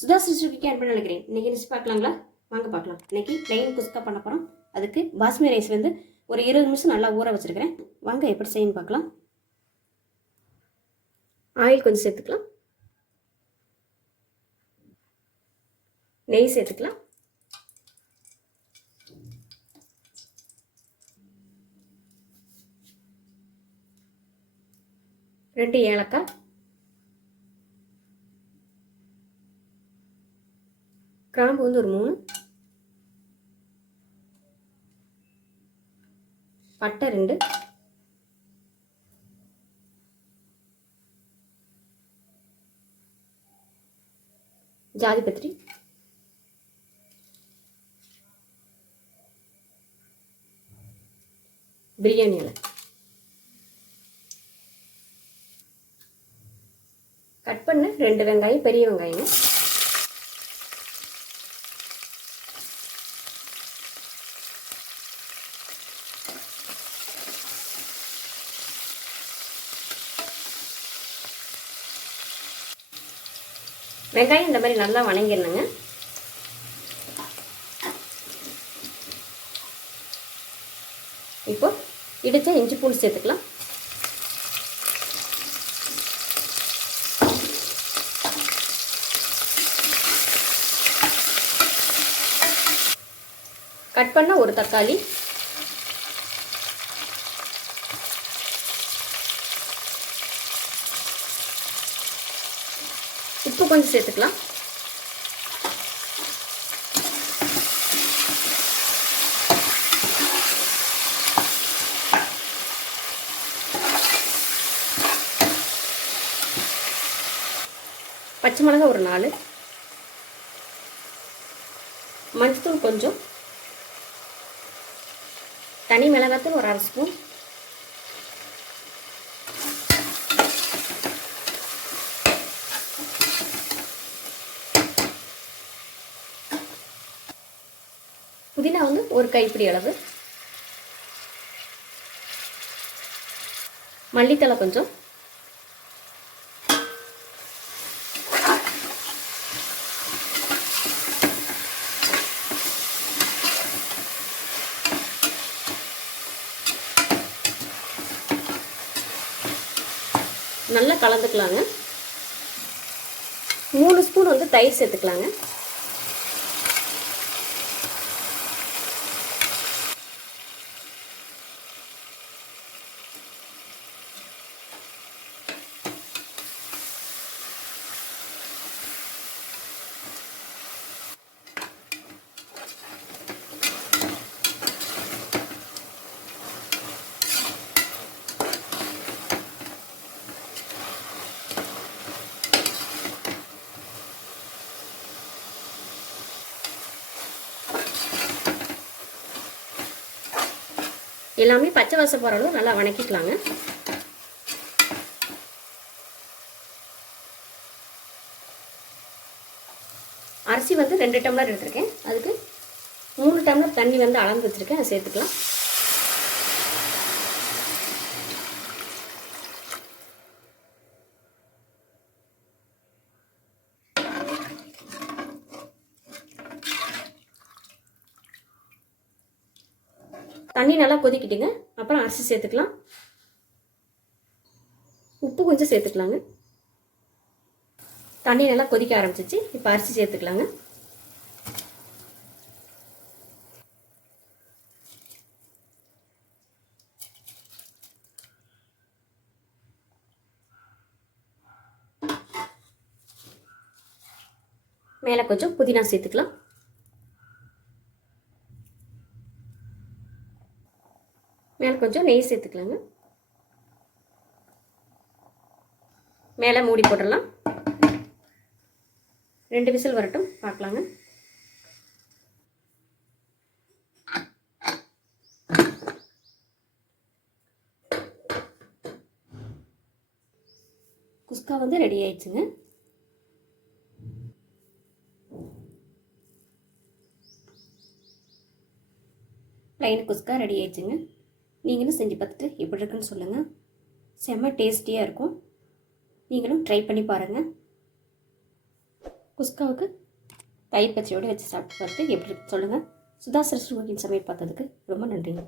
சுதா சிஸ்டருக்கு கேட் பண்ண நினைக்கிறேன். இன்றைக்கி நினச்சி பார்க்கலாங்களா? வாங்க பார்க்கலாம். இன்றைக்கி ப்ளைன் குஸ்கா பண்ண போகிறோம் அதுக்கு பாஸ்மதி ரைஸ் வந்து ஒரு இருபது நிமிஷம் நல்லா ஊற வச்சுருக்கிறேன். வாங்க எப்படி செய்யணும் பார்க்கலாம். ஆயில் கொஞ்சம் சேர்த்துக்கலாம். நெய் சேர்த்துக்கலாம். ரெண்டு ஏலக்காய். கிராம்பு வந்து ஒரு மூணு. பட்டை ரெண்டு. ஜாதி பத்திரி. பிரியாணி இலை. கட் பண்ண. ரெண்டு வெங்காயம் பெரிய வெங்காயம். வெங்காயம் இந்த மாதிரி நல்லா வணங்கிடணுங்க. இப்போ இடித்த இஞ்சி பூண்டு சேர்த்துக்கலாம். கட் பண்ண ஒரு தக்காளி. உப்பு கொஞ்சம் சேர்த்துக்கலாம். பச்சை மிளகா ஒரு நாலு. மஞ்சத்தூள் கொஞ்சம். தனி மிளகாத்தூள் ஒரு அரை ஸ்பூன். புதினா வந்து ஒரு கைப்பிடி அளவு. மல்லித்தலை கொஞ்சம். நல்லா கலந்துக்கலாங்க. மூணு ஸ்பூன் வந்து தயிர் சேர்த்துக்கலாங்க. எல்லாமே பச்சை வச போகிற அளவு நல்லா வணக்கிக்கலாங்க. அரிசி வந்து ரெண்டு டம்ளர் எடுத்திருக்கேன். அதுக்கு மூணு டம்ளர் தண்ணி வந்து அளந்து வச்சுருக்கேன். அதை சேர்த்துக்கலாம். தண்ணி நல்லா கொதிக்கிட்டுங்க. அப்புறம் அரிசி சேர்த்துக்கலாம். உப்பு கொஞ்சம் சேர்த்துக்கலாங்க. தண்ணி நல்லா கொதிக்க ஆரம்பிச்சிச்சு. இப்போ அரிசி சேர்த்துக்கலாங்க. மேலே கொஞ்சம் புதினா சேர்த்துக்கலாம். மேலே கொஞ்சம் நெய் சேர்த்துக்கலாங்க. மேலே மூடி போட்டுடலாம். ரெண்டு விசில் வரட்டும் பார்க்கலாங்க. குஸ்கா வந்து ரெடி ஆயிடுச்சுங்க. ப்ளைன் குஸ்கா ரெடி ஆயிடுச்சுங்க. நீங்களும் செஞ்சு பார்த்துட்டு எப்படி இருக்குன்னு சொல்லுங்கள் செம்ம டேஸ்டியாக இருக்கும். நீங்களும் ட்ரை பண்ணி பாருங்கள் குஸ்காவுக்கு தயிர் பச்சையோடு வச்சு சாப்பிட்டு பார்த்துட்டு எப்படி இருக்குன்னு சொல்லுங்கள் சுதாசர் சரஸ்வதியின் சமையல் பார்த்ததுக்கு ரொம்ப நன்றிங்க